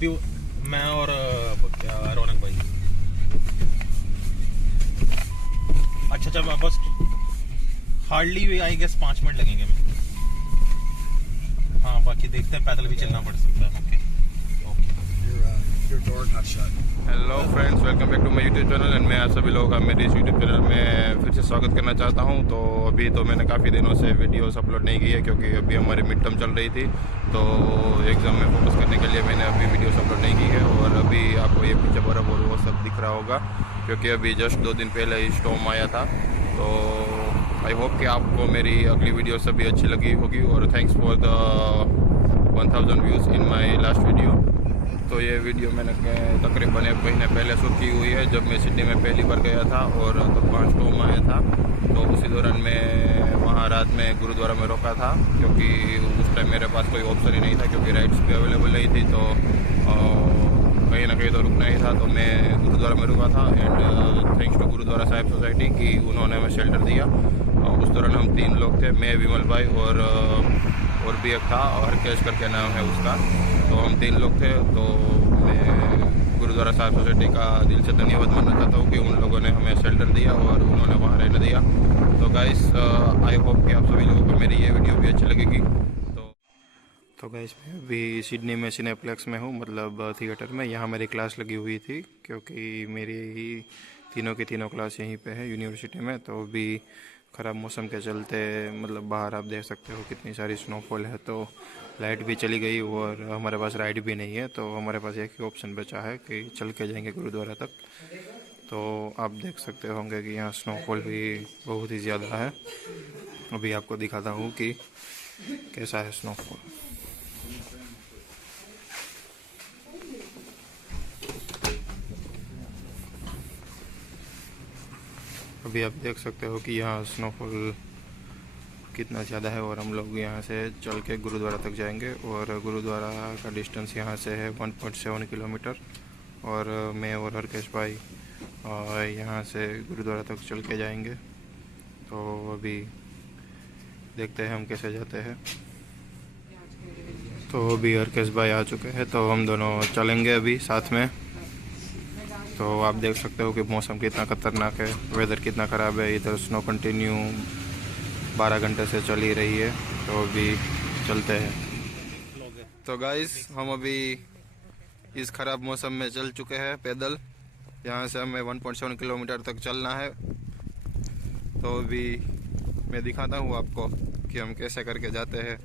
अभी मैं और रौनक भाई। अच्छा बस हार्डली आई गेस 5 मिनट लगेंगे हमें। हाँ, बाकी देखते हैं, पैदल भी चलना पड़ सकता है। Hello friends, welcome back to my YouTube channel and मैं आप सभी लोगों का मेरे इस यूट्यूब चैनल में फिर से स्वागत करना चाहता हूं। तो अभी तो मैंने काफ़ी दिनों से वीडियोस अपलोड नहीं की है क्योंकि अभी हमारी मिड टर्म चल रही थी, तो एग्ज़ाम में फोकस करने के लिए मैंने अभी वीडियोस अपलोड नहीं की है। और अभी आपको ये पीछे बर्फ़ और वो सब दिख रहा होगा क्योंकि अभी जस्ट 2 दिन पहले ही स्टॉर्म आया था। तो आई होप कि आपको मेरी अगली वीडियो सभी अच्छी लगी होगी और thanks for the 1000 views in my last video. तो ये वीडियो मैंने तकरीबन 1 महीने पहले शूट की हुई है, जब मैं सिडनी में पहली बार गया था और तब 5 स्टॉर्म आया था। तो उसी दौरान मैं वहाँ रात में गुरुद्वारा में रुका था क्योंकि उस टाइम मेरे पास कोई ऑप्शन ही नहीं था क्योंकि राइड्स भी अवेलेबल नहीं थी। तो कहीं ना कहीं तो रुकना ही था, तो मैं गुरुद्वारा में रुका था। And thanks to gurdwara sahib society कि उन्होंने हमें शेल्टर दिया। उस दौरान हम 3 लोग थे, मैं, विमल भाई और भी एक था, हरकेश करके नाम है उसका। तो हम 3 लोग थे। तो मैं गुरुद्वारा साहिब सोसाइटी का दिल से धन्यवाद मानना चाहता हूँ कि उन लोगों ने हमें शेल्टर दिया और उन्होंने वहाँ रहने दिया। तो गाइस, आई होप कि आप सभी लोगों को मेरी ये वीडियो भी अच्छी लगेगी। तो गाइस, मैं अभी सिडनी में सिनेप्लेक्स में हूँ, मतलब थिएटर में। यहाँ मेरी क्लास लगी हुई थी क्योंकि मेरी ही तीनों की तीनों क्लास यहीं पे है यूनिवर्सिटी में। तो अभी ख़राब मौसम के चलते मतलब बाहर आप देख सकते हो कितनी सारी स्नोफॉल है, तो लाइट भी चली गई और हमारे पास राइड भी नहीं है। तो हमारे पास एक ही ऑप्शन बचा है कि चल के जाएंगे गुरुद्वारा तक। तो आप देख सकते होंगे कि यहाँ स्नोफॉल भी बहुत ही ज़्यादा है। अभी आपको दिखाता हूँ कि कैसा है स्नोफॉल। अभी आप देख सकते हो कि यहाँ स्नोफॉल कितना ज़्यादा है और हम लोग यहाँ से चल के गुरुद्वारा तक जाएंगे। और गुरुद्वारा का डिस्टेंस यहाँ से है 1.7 किलोमीटर। और मैं और हरकेश भाई यहाँ से गुरुद्वारा तक चल के जाएंगे। तो अभी देखते हैं हम कैसे जाते हैं। तो अभी हरकेश भाई आ चुके हैं, तो हम दोनों चलेंगे अभी साथ में। तो आप देख सकते हो कि मौसम कितना खतरनाक है, वेदर कितना ख़राब है। इधर स्नो कंटिन्यू 12 घंटे से चल ही रही है। तो अभी चलते हैं। तो गाइस, हम अभी इस ख़राब मौसम में चल चुके हैं पैदल। यहाँ से हमें 1.7 किलोमीटर तक चलना है। तो अभी मैं दिखाता हूँ आपको कि हम कैसे करके जाते हैं।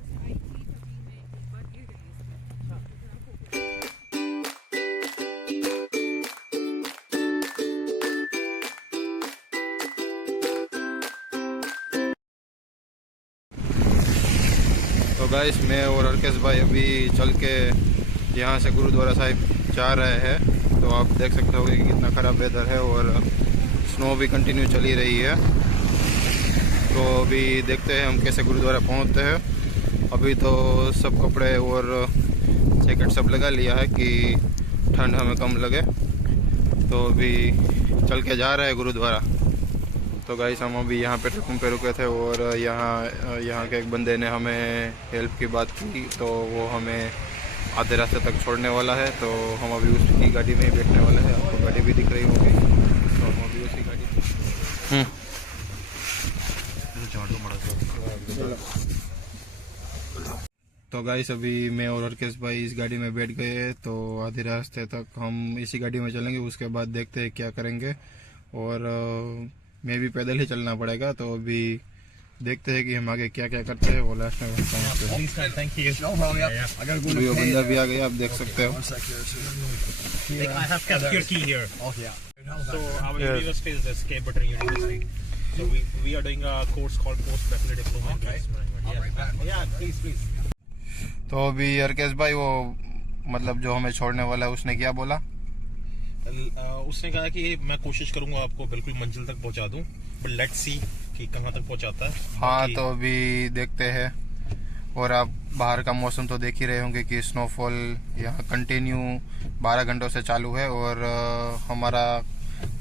तो गाइस, मैं और हरकेश भाई अभी चल के यहाँ से गुरुद्वारा साहिब जा रहे हैं। तो आप देख सकते हो कि कितना ख़राब वेदर है और स्नो भी कंटिन्यू चली रही है। तो अभी देखते हैं हम कैसे गुरुद्वारा पहुँचते हैं। अभी तो सब कपड़े और जैकेट सब लगा लिया है कि ठंड हमें कम लगे। तो अभी चल के जा रहे हैं गुरुद्वारा। तो गाइस, हम अभी यहाँ पे ट्रकों पे रुके थे और यहाँ के एक बंदे ने हमें हेल्प की बात की, तो वो हमें आधे रास्ते तक छोड़ने वाला है। तो हम अभी उसकी गाड़ी में ही बैठने वाले हैं। आपको गाड़ी भी दिख रही होगी, तो हम अभी उसी गाड़ी तो गाइस, अभी मैं और हरकेश भाई इस गाड़ी में बैठ गए। तो आधे रास्ते तक हम इसी गाड़ी में चलेंगे, उसके बाद देखते हैं क्या करेंगे। और मैं भी पैदल ही चलना पड़ेगा। तो अभी देखते हैं कि हम आगे क्या क्या करते हैं। वो लास्ट में पहुँचते हैं। वो बंदा भी आ गया, आप देख सकते हो। So our university is Escape Button University. So we are doing a course called Postgraduate Diploma in Business Management. Yeah, please. तो अभी हरकेश भाई, वो मतलब जो हमें छोड़ने वाला है, उसने क्या बोला? उसने कहा कि मैं कोशिश करूंगा आपको बिल्कुल मंजिल तक पहुंचा दूं, बट लेट्स सी कि कहां तक पहुंचाता है। हाँ, तो अभी देखते हैं। और आप बाहर का मौसम तो देख ही रहे होंगे कि स्नोफॉल यहाँ कंटिन्यू 12 घंटों से चालू है। और हमारा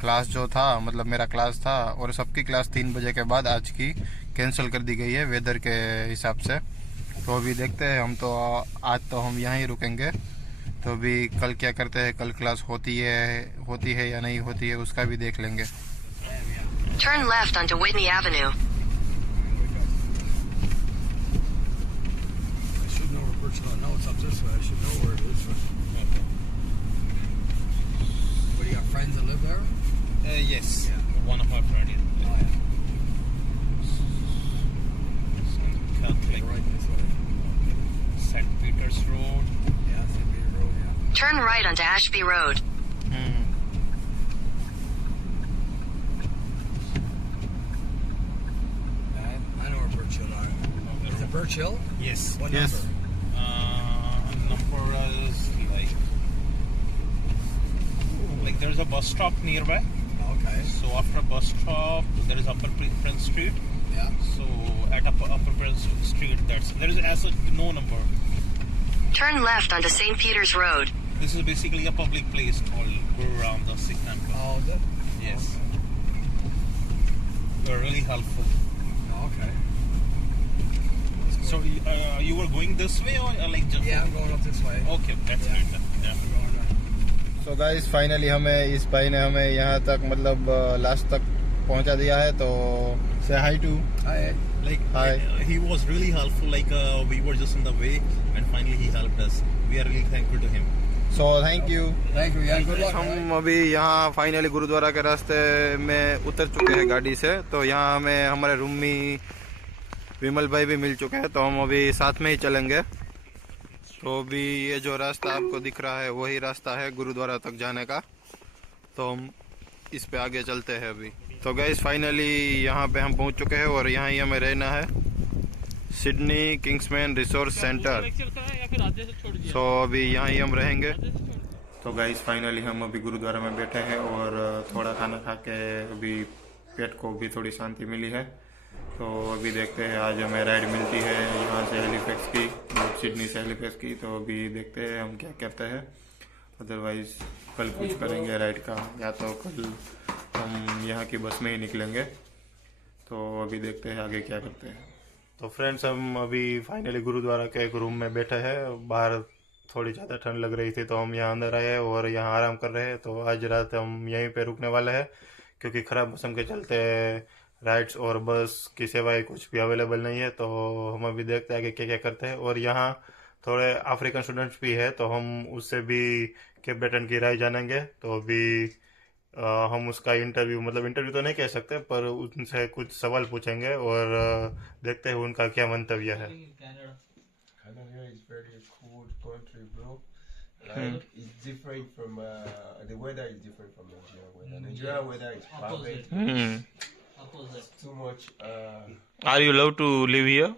क्लास जो था, मतलब मेरा क्लास था और सबकी क्लास 3 बजे के बाद आज की कैंसिल कर दी गई है वेदर के हिसाब से। तो अभी देखते हैं हम। तो आज तो हम यहाँ ही रुकेंगे तो अभी कल क्या करते हैं, कल क्लास होती है या नहीं होती है उसका भी देख लेंगे। Turn left onto Whitney Avenue. I should know where Birch Hill. No, it's up this way. I should know where it is. What, do you got friends that live there? Yes. Yeah. One of our friends. Oh, yeah. Catholic. Right this way. St. Peter's Road. Yeah, St. Peter Road, yeah. Turn right onto Ashby Road. I know where Birch Hill are. Is it Birch Hill? Yes. What Yes. number? Number is like there's a bus stop nearby. Okay. So after a bus stop, there is Upper Prince Street. Yeah. So at Upper Prince Street, there is as such no number. Turn left onto St. Peter's Road. This is basically a public place called Guru Ramdas Sikh Temple. Oh, is it? Yes. They're really helpful. Okay. So you were going this way or like just? Yeah, I'm going up this way. Okay, that's Yeah. great then. Yeah. I'm going so guys finally इस भाई ने हमें यहाँ तक मतलब last तक पहुँचा दिया है। तो say hi to Hi. Like Hi. he was really helpful. Like we were just in the way, and finally he helped us. We are really thankful to him. So thank you. Thank you. Yeah, good luck. हम अभी यहाँ finally gurdwara के रास्ते में उतर चुके हैं गाड़ी से। तो यहाँ हमें हमारे रूमी विमल भाई भी मिल चुके हैं, तो हम अभी साथ में ही चलेंगे। तो अभी ये जो रास्ता आपको दिख रहा है वही रास्ता है गुरुद्वारा तक जाने का। तो हम इस पे आगे चलते हैं अभी। तो गाइस फाइनली यहाँ पे हम पहुँच चुके हैं और यहाँ ही हमें रहना है, सिडनी किंग्समैन रिसोर्स सेंटर। सो अभी यहाँ ही हम रहेंगे। तो गाइस फाइनली हम अभी गुरुद्वारा में बैठे हैं और थोड़ा खाना खा के अभी पेट को भी थोड़ी शांति मिली है। तो अभी देखते हैं आज हमें राइड मिलती है यहाँ से हेलीफैक्स की, सिडनी से हेलीफैक्स की। तो अभी देखते हैं हम क्या करते हैं, अदरवाइज़ कल कुछ करेंगे राइड का, या तो कल हम यहाँ की बस में ही निकलेंगे। तो अभी देखते हैं आगे क्या करते हैं। तो फ्रेंड्स हम अभी फाइनली गुरुद्वारा के एक रूम में बैठे हैं। बाहर थोड़ी ज़्यादा ठंड लग रही थी तो हम यहाँ अंदर आए और यहाँ आराम कर रहे हैं। तो आज रात हम यहीं पे रुकने वाले हैं क्योंकि ख़राब मौसम के चलते राइड्स और बस की सेवाएं कुछ भी अवेलेबल नहीं है। तो हम अभी देखते हैं आगे क्या क्या करते हैं। और यहाँ थोड़े अफ्रीकन स्टूडेंट्स भी है, तो हम उससे भी केप ब्रेटन की राय जानेंगे। तो अभी हम उसका इंटरव्यू तो नहीं कह सकते, पर उनसे कुछ सवाल पूछेंगे और देखते हैं उनका क्या मंतव्य है। Canada is very cold country, bro. Like it's different from the weather is different from Nigeria weather. Nigeria weather is perfect. It's too much. Are you allowed to live here?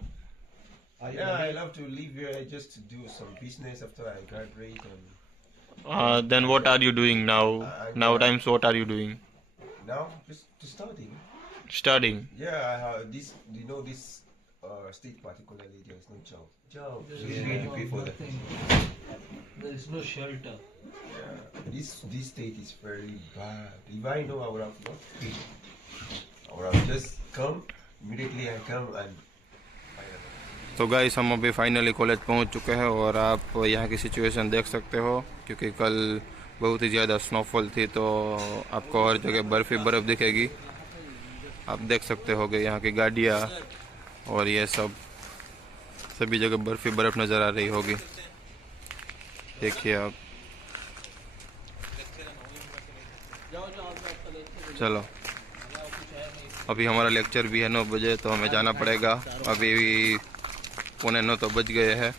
Yeah, I love to live here just to do some business after I graduate. And Then what are you doing now? Nowadays, what are you doing? now just to studying. Studying. Yeah, I have this. You know this state particularly there is no job. So you need to pay for that. There is no shelter. Yeah, this state is very bad. If I know, I would have not paid. I would have just come immediately. I come and. तो guys हम अभी finally college पहुंच चुके हैं और आप यहाँ की सिचुएशन देख सकते हो क्योंकि कल बहुत ही ज़्यादा स्नोफॉल थी। तो आपको हर जगह बर्फ़ ही बर्फ़ दिखेगी। आप देख सकते होगे यहाँ की गाड़ियाँ और ये सभी जगह बर्फ़ ही बर्फ़ नज़र आ रही होगी। देखिए आप। चलो अभी हमारा लेक्चर भी है 9 बजे, तो हमें जाना पड़ेगा। अभी 8:45 तो बज गए हैं।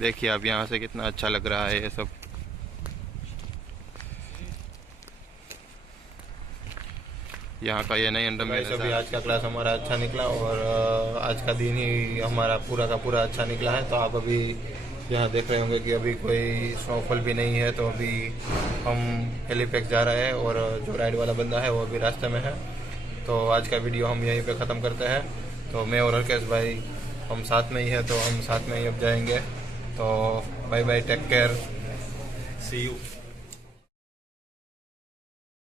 देखिए आप यहाँ से कितना अच्छा लग रहा है ये सब। यहाँ का ये नहीं अंडर में सभी। आज का क्लास हमारा अच्छा निकला और आज का दिन ही हमारा पूरा का पूरा अच्छा निकला है। तो आप अभी यहाँ देख रहे होंगे कि अभी कोई स्नोफॉल भी नहीं है। तो अभी हम हेलीपैक्स जा रहे हैं और जो राइड वाला बंदा है वो अभी रास्ते में है। तो आज का वीडियो हम यहीं पे ख़त्म करते हैं। तो मैं और हरकेश भाई हम साथ में ही है, तो हम साथ में ही अब जाएंगे। तो bye bye, take care, See you.